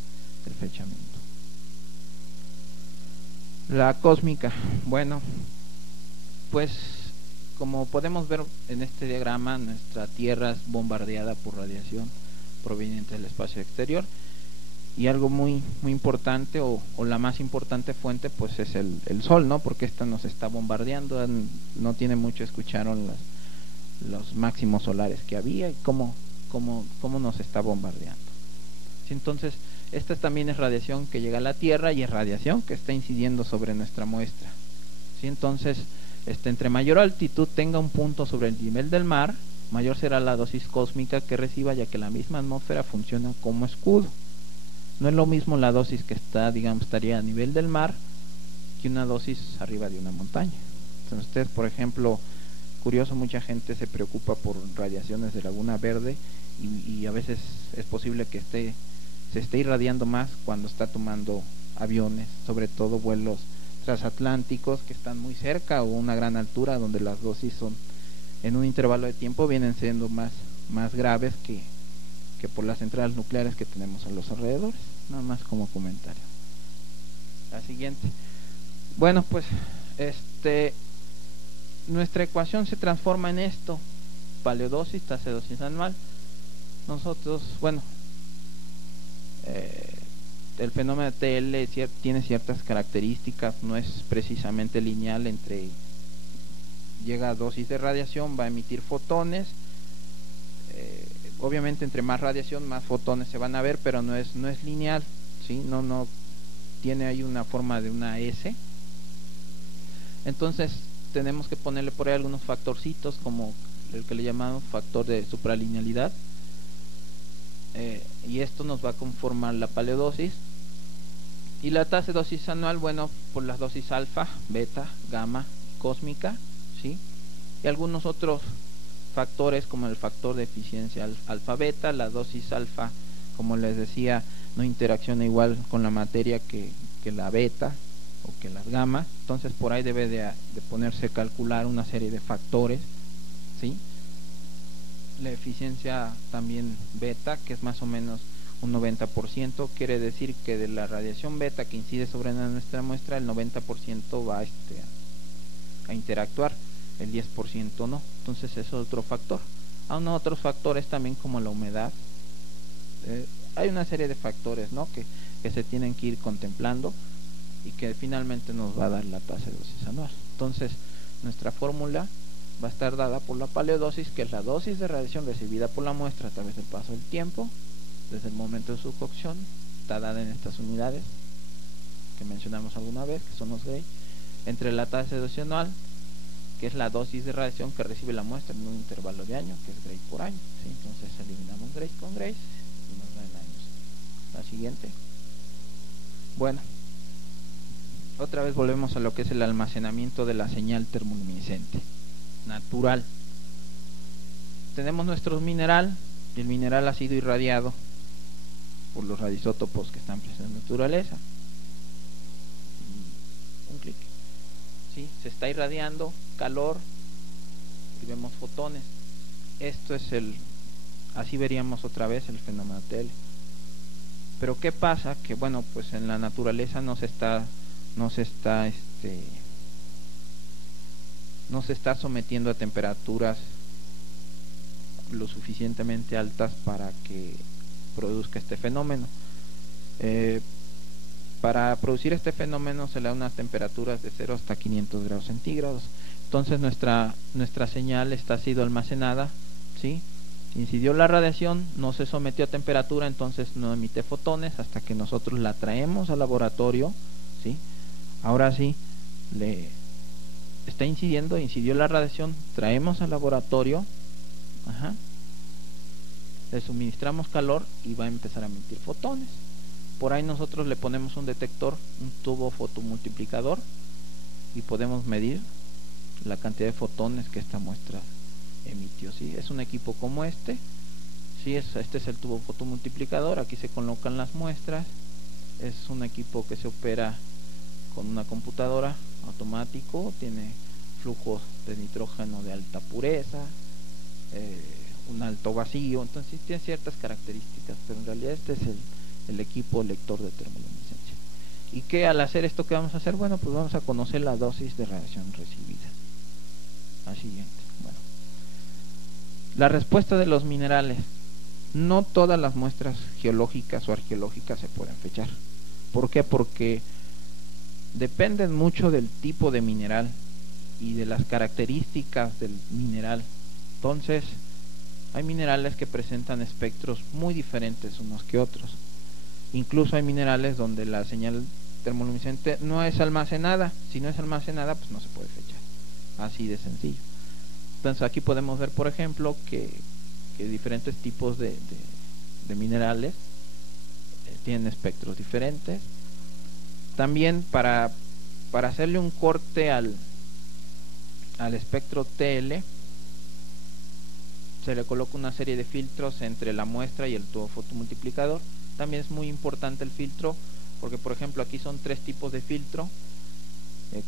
el fechamiento. La cósmica, bueno, pues como podemos ver en este diagrama, nuestra Tierra es bombardeada por radiación proveniente del espacio exterior, y algo muy importante, o la más importante fuente, pues es el Sol, ¿no? Porque esta nos está bombardeando. No tiene mucho, escucharon los máximos solares que había y cómo nos está bombardeando. ¿Sí? Entonces, esta también es radiación que llega a la Tierra y es radiación que está incidiendo sobre nuestra muestra. ¿Sí? Entonces, entre mayor altitud tenga un punto sobre el nivel del mar, mayor será la dosis cósmica que reciba, ya que la misma atmósfera funciona como escudo. No es lo mismo la dosis que estaría a nivel del mar que una dosis arriba de una montaña. Entonces, ustedes, por ejemplo, curioso, mucha gente se preocupa por radiaciones de Laguna Verde, y a veces es posible que se esté irradiando más cuando está tomando aviones, sobre todo vuelos transatlánticos que están muy cerca o a una gran altura, donde las dosis son en un intervalo de tiempo vienen siendo más graves que por las centrales nucleares que tenemos a los alrededores. Nada más como comentario. La siguiente. Bueno, pues nuestra ecuación se transforma en esto: paleodosis, tasa de dosis anual. Nosotros, bueno, el fenómeno de TL tiene ciertas características, no es precisamente lineal. Llega a dosis de radiación, va a emitir fotones. Obviamente entre más radiación, más fotones se van a ver, pero no es lineal, ¿sí? No tiene ahí una forma de una S. Entonces tenemos que ponerle por ahí algunos factorcitos, como el que le llamamos factor de supralinealidad, y esto nos va a conformar la paleodosis. Y la tasa de dosis anual, bueno, por las dosis alfa, beta, gamma, cósmica, ¿sí? Y algunos otros factores, como el factor de eficiencia alfa beta. La dosis alfa, como les decía, no interacciona igual con la materia que la beta o que las gamma. Entonces por ahí debe de ponerse a calcular una serie de factores, ¿sí? La eficiencia también beta, que es más o menos un 90%, quiere decir que de la radiación beta que incide sobre nuestra muestra, el 90% va a interactuar, el 10% no. Entonces eso es otro factor. Aún otros factores también, como la humedad. Hay una serie de factores, ¿no?, que se tienen que ir contemplando, y que finalmente nos va a dar la tasa de dosis anual. Entonces nuestra fórmula va a estar dada por la paleodosis, que es la dosis de radiación recibida por la muestra a través del paso del tiempo, desde el momento de su cocción. Está dada en estas unidades que mencionamos alguna vez, que son los Gray, entre la tasa de dosis anual, que es la dosis de radiación que recibe la muestra en un intervalo de año, que es Gray por año, ¿sí? Entonces eliminamos Gray con Gray y nos da en años. La siguiente. Bueno, Otra vez volvemos a lo que es el almacenamiento de la señal termoluminescente natural. Tenemos nuestro mineral, y el mineral ha sido irradiado por los radioisótopos que están presentes en la naturaleza. Un clic. ¿Sí? Se está irradiando calor y vemos fotones. Esto es así veríamos otra vez el fenómeno TL. Pero ¿qué pasa? Que bueno, pues en la naturaleza no se está sometiendo a temperaturas lo suficientemente altas para que produzca este fenómeno. Para producir este fenómeno se le da unas temperaturas de 0 hasta 500 grados centígrados. Entonces nuestra señal ha sido almacenada, ¿sí? Incidió la radiación, no se sometió a temperatura, entonces no emite fotones hasta que nosotros la traemos al laboratorio, ¿sí? Ahora sí, incidió la radiación, traemos al laboratorio, le suministramos calor y va a empezar a emitir fotones. Por ahí nosotros le ponemos un detector, un tubo fotomultiplicador, y podemos medir la cantidad de fotones que esta muestra emitió. ¿Sí? Es un equipo como este. ¿Sí? Este es el tubo fotomultiplicador. Aquí se colocan las muestras. Es un equipo que se opera con una computadora automático. Tiene flujos de nitrógeno de alta pureza, un alto vacío. Entonces sí tiene ciertas características, pero en realidad este es el equipo lector de termoluminescencia. Y que al hacer esto, ¿qué vamos a hacer? Bueno, pues vamos a conocer la dosis de radiación recibida. La siguiente. Bueno, la respuesta de los minerales. No todas las muestras geológicas o arqueológicas se pueden fechar. ¿Por qué? Porque dependen mucho del tipo de mineral y de las características del mineral. Entonces, hay minerales que presentan espectros muy diferentes unos que otros. Incluso hay minerales donde la señal termoluminescente no es almacenada. Si no es almacenada, pues no se puede fechar. Así de sencillo. Entonces aquí podemos ver, por ejemplo, que diferentes tipos de minerales tienen espectros diferentes. También para hacerle un corte al espectro TL, se le coloca una serie de filtros entre la muestra y el tubo fotomultiplicador. También es muy importante el filtro, porque por ejemplo aquí son 3 tipos de filtro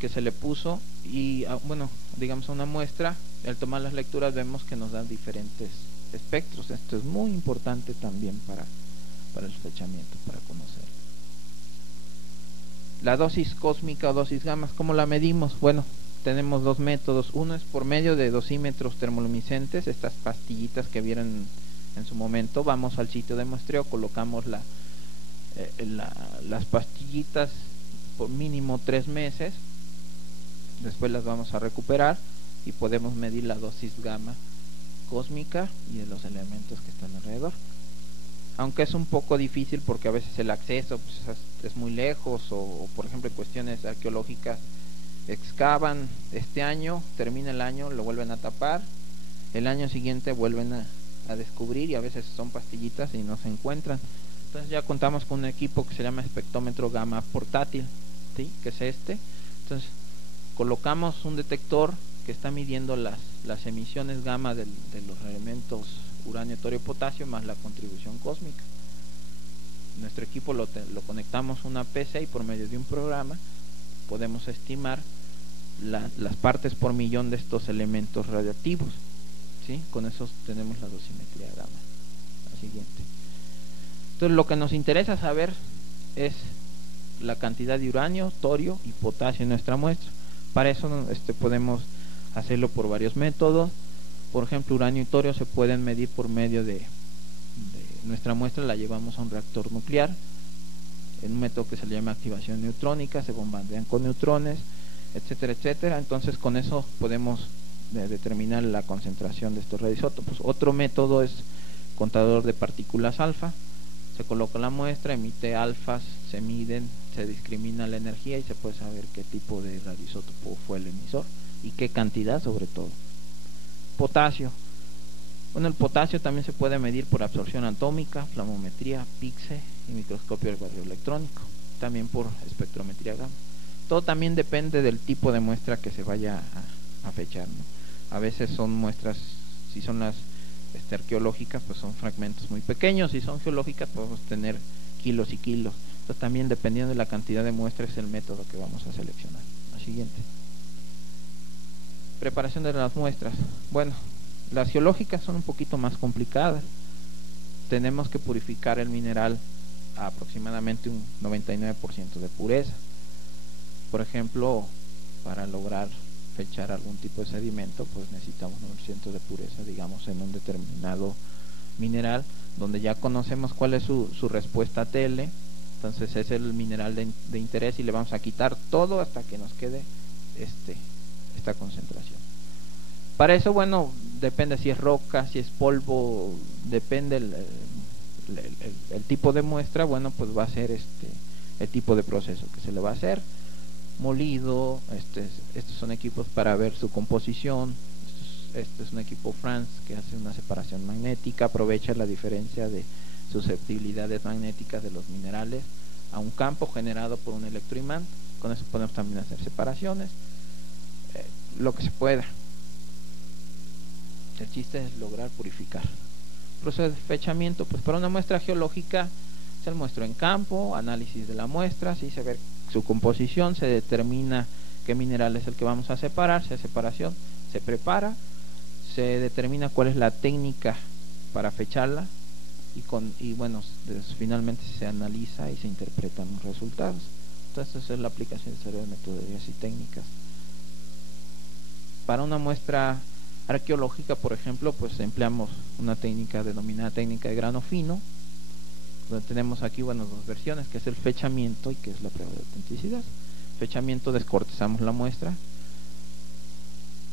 que se le puso, y bueno, digamos a una muestra, al tomar las lecturas vemos que nos dan diferentes espectros. Esto es muy importante también para el fechamiento, para conocerlo. La dosis cósmica o dosis gamma, ¿cómo la medimos? Bueno, tenemos 2 métodos. Uno es por medio de dosímetros termoluminescentes, estas pastillitas que vieron en su momento. Vamos al sitio de muestreo, colocamos las pastillitas por mínimo 3 meses, después las vamos a recuperar y podemos medir la dosis gamma cósmica y de los elementos que están alrededor. Aunque es un poco difícil porque a veces el acceso pues, es muy lejos, o por ejemplo en cuestiones arqueológicas excavan este año, termina el año, lo vuelven a tapar, el año siguiente vuelven a descubrir, y a veces son pastillitas y no se encuentran. Entonces ya contamos con un equipo que se llama espectrómetro gamma portátil, ¿sí? Que es este. Entonces colocamos un detector que está midiendo las emisiones gamma de los elementos uranio, torio, potasio, más la contribución cósmica. Nuestro equipo lo conectamos a una PC, y por medio de un programa podemos estimar las partes por millón de estos elementos radioactivos, ¿sí? Con eso tenemos la dosimetría gamma. La siguiente. Entonces lo que nos interesa saber es la cantidad de uranio, torio y potasio en nuestra muestra. Para eso podemos hacerlo por varios métodos. Por ejemplo, uranio y torio se pueden medir por medio de nuestra muestra, la llevamos a un reactor nuclear en un método que se le llama activación neutrónica, se bombardean con neutrones, etcétera, etcétera. Entonces con eso podemos determinar la concentración de estos radioisótopos. Otro método es contador de partículas alfa. Se coloca la muestra, emite alfas, se miden, se discrimina la energía y se puede saber qué tipo de radioisótopo fue el emisor y qué cantidad sobre todo. Potasio. Bueno, el potasio también se puede medir por absorción atómica, flamometría, PIXE y microscopio radioelectrónico, también por espectrometría gamma. Todo también depende del tipo de muestra que se vaya a fechar, ¿no? A veces son muestras, si son las arqueológicas, pues son fragmentos muy pequeños. Si son geológicas, podemos tener kilos y kilos. Entonces también dependiendo de la cantidad de muestras es el método que vamos a seleccionar. La siguiente. Preparación de las muestras. Bueno, las geológicas son un poquito más complicadas. Tenemos que purificar el mineral a aproximadamente un 99% de pureza. Por ejemplo, para lograr fechar algún tipo de sedimento, pues necesitamos un 9% de pureza, digamos, en un determinado mineral, donde ya conocemos cuál es su respuesta a TL. Entonces es el mineral de interés y le vamos a quitar todo hasta que nos quede esta concentración. Para eso, bueno, depende si es roca, si es polvo, depende el tipo de muestra. Bueno, pues va a ser el tipo de proceso que se le va a hacer. Molido, estos son equipos para ver su composición. Este es un equipo France que hace una separación magnética, aprovecha la diferencia de susceptibilidades magnéticas de los minerales a un campo generado por un electroimán. Con eso podemos también hacer separaciones, lo que se pueda. El chiste es lograr purificar. Proceso de fechamiento, pues para una muestra geológica se muestra en campo, análisis de la muestra, así se ve su composición, se determina qué mineral es el que vamos a separar, se hace separación, se prepara, se determina cuál es la técnica para fecharla y bueno, finalmente se analiza y se interpretan los resultados. Entonces esa es la aplicación de metodologías y técnicas. Para una muestra arqueológica, por ejemplo, pues empleamos una técnica denominada técnica de grano fino, donde tenemos aquí, bueno, dos versiones, que es el fechamiento y que es la prueba de autenticidad. Fechamiento, descortezamos la muestra,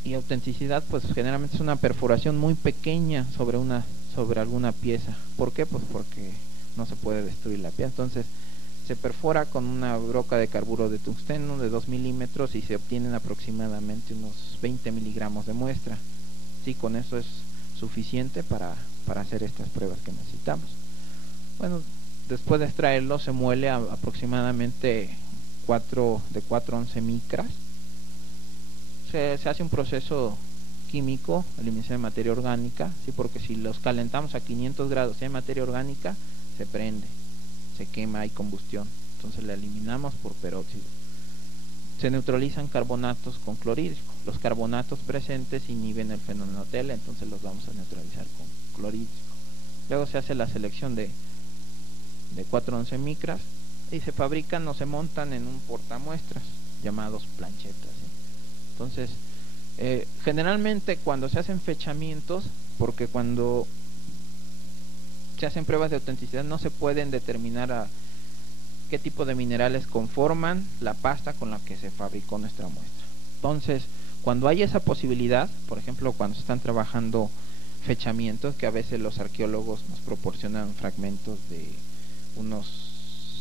y autenticidad, pues generalmente es una perforación muy pequeña sobre alguna pieza. ¿Por qué? Pues porque no se puede destruir la pieza. Entonces se perfora con una broca de carburo de tungsteno de 2 milímetros y se obtienen aproximadamente unos 20 miligramos de muestra. Sí, con eso es suficiente para hacer estas pruebas que necesitamos. Bueno, después de extraerlo se muele a aproximadamente de 4 a 11 micras. Se hace un proceso químico, eliminación de materia orgánica, ¿sí? Porque si los calentamos a 500 grados y hay materia orgánica, se prende, se quema, hay combustión. Entonces la eliminamos por peróxido. Se neutralizan carbonatos con clorhídrico. Los carbonatos presentes inhiben el fenómeno TEL, entonces los vamos a neutralizar con clorhídrico. Luego se hace la selección de 4 a 11 micras y se fabrican o se montan en un portamuestras llamados planchetas, ¿sí? Entonces, generalmente cuando se hacen fechamientos, porque cuando se hacen pruebas de autenticidad no se pueden determinar a qué tipo de minerales conforman la pasta con la que se fabricó nuestra muestra. Entonces, cuando hay esa posibilidad, por ejemplo, cuando se están trabajando fechamientos, que a veces los arqueólogos nos proporcionan fragmentos de unos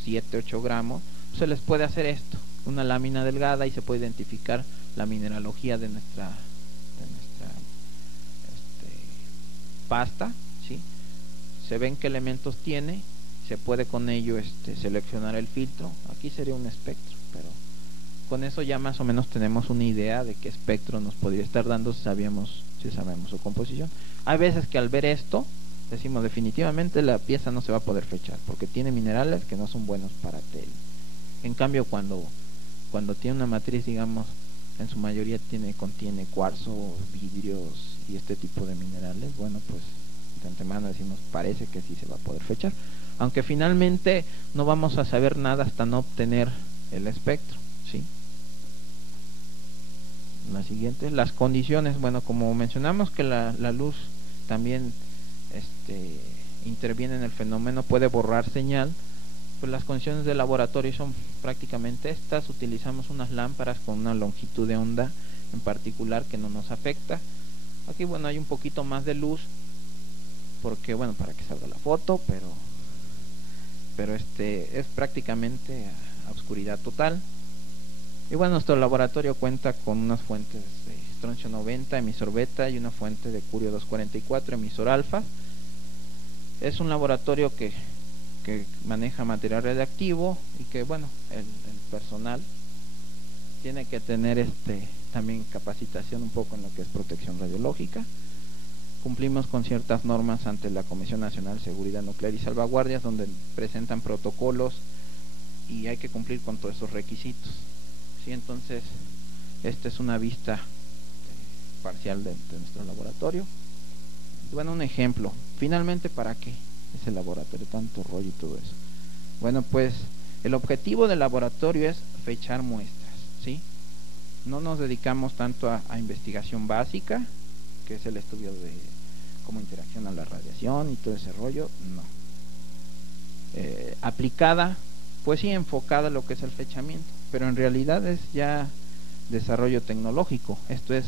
7-8 gramos, se les puede hacer esto, una lámina delgada, y se puede identificar la mineralogía de nuestra pasta, ¿sí? Se ven qué elementos tiene, se puede con ello seleccionar el filtro. Aquí sería un espectro, pero con eso ya más o menos tenemos una idea de qué espectro nos podría estar dando si sabemos su composición. Hay veces que al ver esto decimos definitivamente la pieza no se va a poder fechar porque tiene minerales que no son buenos para TEL. En cambio cuando tiene una matriz, digamos, en su mayoría contiene cuarzo, vidrios y este tipo de minerales, bueno, pues de antemano decimos parece que sí se va a poder fechar, aunque finalmente no vamos a saber nada hasta no obtener el espectro, ¿sí? La siguiente, las condiciones. Bueno, como mencionamos que la luz también interviene en el fenómeno, puede borrar señal, pues las condiciones de laboratorio son prácticamente estas. Utilizamos unas lámparas con una longitud de onda en particular que no nos afecta. Aquí, bueno, hay un poquito más de luz porque, bueno, para que salga la foto, pero es prácticamente a oscuridad total. Y bueno, nuestro laboratorio cuenta con unas fuentes de estroncio 90, emisor beta, y una fuente de curio 244, emisor alfa. Es un laboratorio que maneja material radiactivo y que, bueno, el personal tiene que tener también capacitación un poco en lo que es protección radiológica. Cumplimos con ciertas normas ante la Comisión Nacional de Seguridad Nuclear y Salvaguardias, donde presentan protocolos y hay que cumplir con todos esos requisitos. ¿Sí? Entonces, esta es una vista parcial de nuestro laboratorio. Y bueno, un ejemplo. Finalmente, ¿para qué es el laboratorio? Tanto rollo y todo eso. Bueno, pues el objetivo del laboratorio es fechar muestras, ¿sí? No nos dedicamos tanto a investigación básica, que es el estudio de cómo interacciona la radiación y todo ese rollo, no. Aplicada, pues sí, enfocada a lo que es el fechamiento, pero en realidad es ya desarrollo tecnológico. Esto es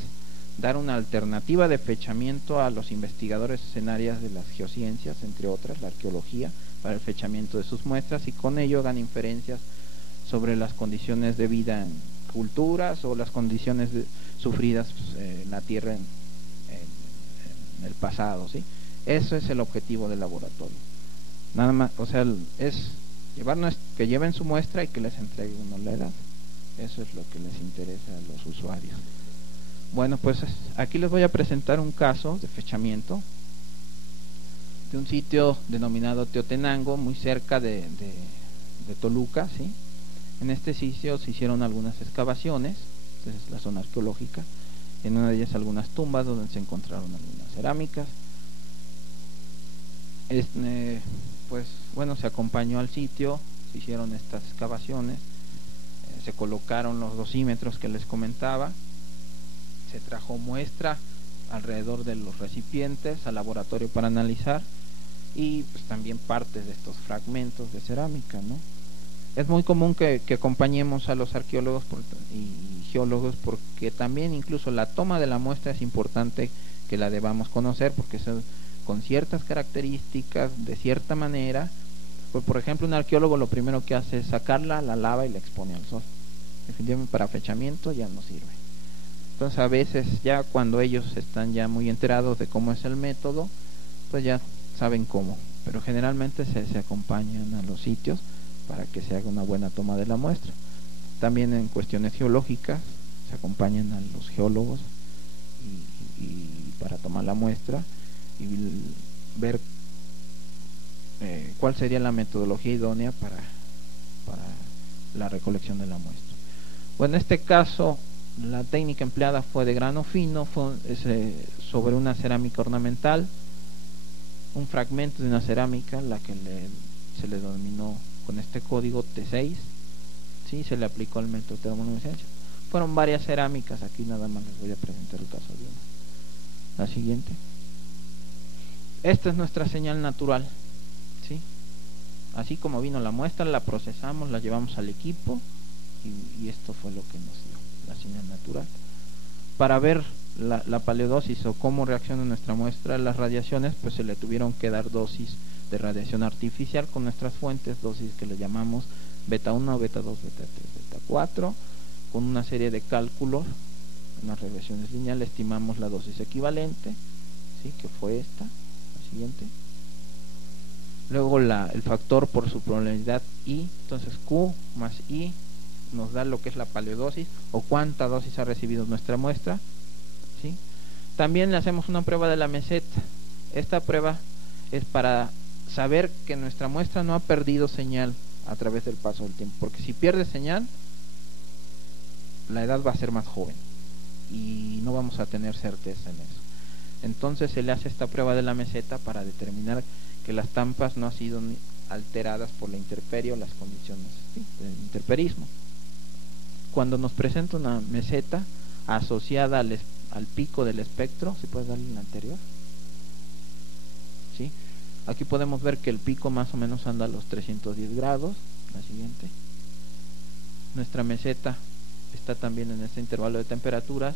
dar una alternativa de fechamiento a los investigadores en áreas de las geociencias, entre otras, la arqueología, para el fechamiento de sus muestras, y con ello hagan inferencias sobre las condiciones de vida en culturas o las condiciones sufridas en la Tierra en el pasado, ¿sí? Eso es el objetivo del laboratorio. Nada más, o sea, es que lleven su muestra y que les entregue uno la edad. Eso es lo que les interesa a los usuarios. Bueno, pues aquí les voy a presentar un caso de fechamiento de un sitio denominado Teotenango, muy cerca de Toluca, ¿sí? En este sitio se hicieron algunas excavaciones, esta es la zona arqueológica, en una de ellas algunas tumbas donde se encontraron algunas cerámicas. Pues bueno, se acompañó al sitio, se hicieron estas excavaciones, se colocaron los dosímetros que les comentaba, se trajo muestra alrededor de los recipientes al laboratorio para analizar, y pues también partes de estos fragmentos de cerámica, ¿no? Es muy común que acompañemos a los arqueólogos y geólogos, porque también incluso la toma de la muestra es importante que la debamos conocer, porque son con ciertas características, de cierta manera. Pues, por ejemplo, un arqueólogo lo primero que hace es sacarla, la lava y la expone al sol. Definitivamente para fechamiento ya no sirve. Entonces a veces ya cuando ellos están ya muy enterados de cómo es el método, pues ya saben cómo, pero generalmente se acompañan a los sitios para que se haga una buena toma de la muestra. También en cuestiones geológicas se acompañan a los geólogos y para tomar la muestra y ver cuál sería la metodología idónea para la recolección de la muestra. Bueno, en este caso la técnica empleada fue de grano fino, sobre una cerámica ornamental, un fragmento de una cerámica, la que se le denominó con este código T6, ¿sí? Se le aplicó el método de termoluminiscencia. Fueron varias cerámicas, aquí nada más les voy a presentar el caso de una. La siguiente. Esta es nuestra señal natural, ¿sí? Así como vino la muestra, la procesamos, la llevamos al equipo y esto fue lo que nos dio la señal natural. Para ver la paleodosis o cómo reacciona nuestra muestra a las radiaciones, pues se le tuvieron que dar dosis de radiación artificial con nuestras fuentes, dosis que le llamamos beta 1, beta 2, beta 3, beta 4, con una serie de cálculos, unas regresiones lineales, estimamos la dosis equivalente, ¿sí? Que fue esta, la siguiente. Luego el factor por su probabilidad I, entonces Q más I nos da lo que es la paleodosis o cuánta dosis ha recibido nuestra muestra, ¿sí? También le hacemos una prueba de la meseta. Esta prueba es para saber que nuestra muestra no ha perdido señal a través del paso del tiempo, porque si pierde señal, la edad va a ser más joven y no vamos a tener certeza en eso. Entonces se le hace esta prueba de la meseta para determinar que las tampas no han sido alteradas por la intemperie o las condiciones, ¿sí?, del intemperismo. Cuando nos presenta una meseta asociada al pico del espectro, ¿se puede darle en la anterior? ¿Sí? Aquí podemos ver que el pico más o menos anda a los 310 grados. La siguiente. Nuestra meseta está también en este intervalo de temperaturas,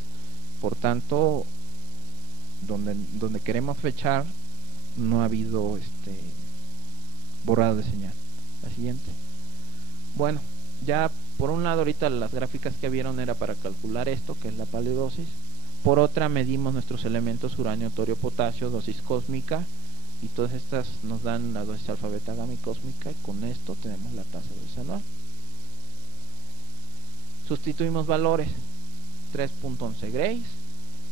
por tanto, donde queremos fechar no ha habido borrado de señal. La siguiente. Bueno, ya por un lado ahorita las gráficas que vieron era para calcular esto, que es la paleodosis. Por otra medimos nuestros elementos uranio, torio, potasio, dosis cósmica, y todas estas nos dan la dosis alfa, beta, gamma y cósmica, y con esto tenemos la tasa de dosis anual. Sustituimos valores. 3.11 grays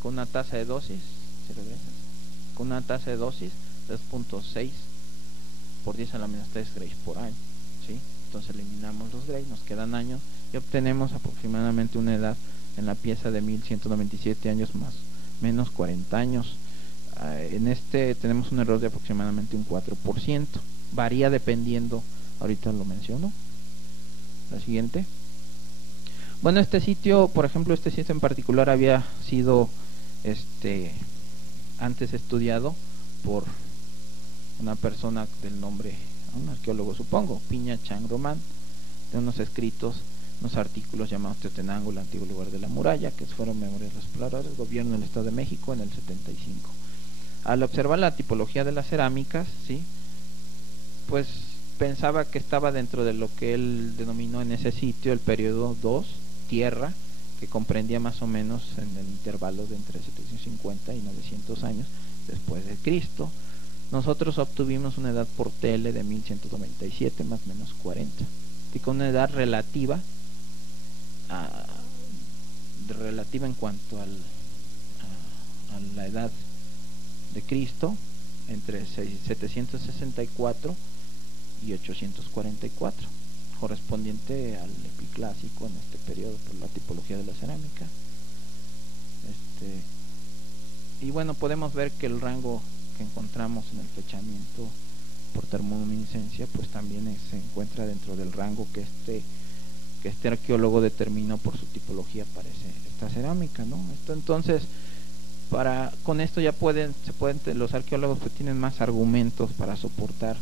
con una tasa de dosis, si regresas, con una tasa de dosis 3.6 por 10 a la menos 3 grays por año, ¿sí? Entonces eliminamos los grays, nos quedan años y obtenemos aproximadamente una edad en la pieza de 1197 años más menos 40 años. En este tenemos un error de aproximadamente un 4%. Varía dependiendo, ahorita lo menciono. La siguiente. Bueno, este sitio, por ejemplo, este sitio en particular había sido antes estudiado por una persona del nombre, un arqueólogo supongo, Piña Chang Román, de unos escritos, unos artículos llamados Teotenango, el antiguo lugar de la muralla, que fueron memorias de los exploradores, gobierno del Estado de México en el 75. Al observar la tipología de las cerámicas, ¿sí?, pues pensaba que estaba dentro de lo que él denominó en ese sitio el periodo 2, tierra, que comprendía más o menos en el intervalo de entre 750 y 900 años después de Cristo. Nosotros obtuvimos una edad por TL de 1197 más o menos 40, y con una edad relativa en cuanto a la edad de Cristo, entre 764 y 844, correspondiente al epiclásico en este periodo por la tipología de la cerámica. Y bueno, podemos ver que el rango que encontramos en el fechamiento por termoluminiscencia pues también se encuentra dentro del rango que este arqueólogo determinó por su tipología para esta cerámica, ¿no? Entonces, con esto ya los arqueólogos pues tienen más argumentos para soportar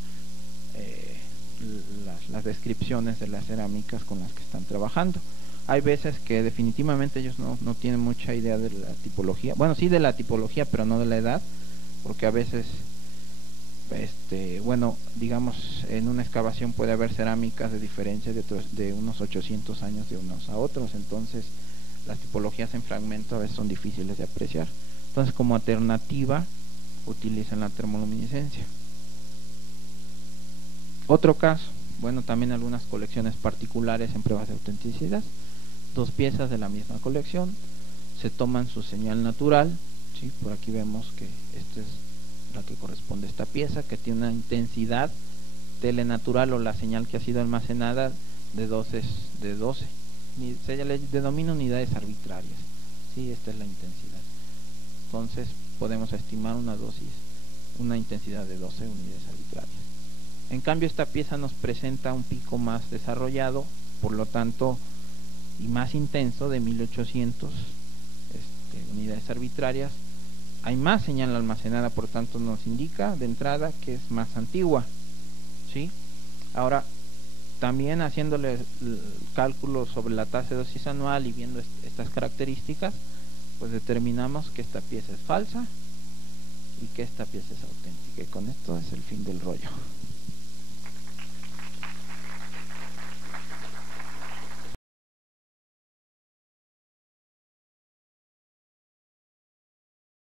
las descripciones de las cerámicas con las que están trabajando. Hay veces que definitivamente ellos no tienen mucha idea de la tipología, bueno, sí de la tipología, pero no de la edad, porque a veces bueno, digamos, en una excavación puede haber cerámicas de diferencia de unos 800 años de unos a otros, entonces las tipologías en fragmento a veces son difíciles de apreciar. Entonces, como alternativa utilizan la termoluminiscencia. Otro caso, bueno, también algunas colecciones particulares en pruebas de autenticidad. 2 piezas de la misma colección, se toman su señal natural, ¿sí? Por aquí vemos que esta es la que corresponde a esta pieza, que tiene una intensidad telenatural o la señal que ha sido almacenada de 12. Se le denomina unidades arbitrarias, ¿sí? Esta es la intensidad. Entonces podemos estimar una intensidad de 12 unidades arbitrarias. En cambio, esta pieza nos presenta un pico más desarrollado, por lo tanto, y más intenso, de 1800 unidades arbitrarias. Hay más señal almacenada, por tanto nos indica de entrada que es más antigua, ¿sí? Ahora, también haciéndole cálculos sobre la tasa de dosis anual y viendo estas características, pues determinamos que esta pieza es falsa y que esta pieza es auténtica, y con esto es el fin del rollo.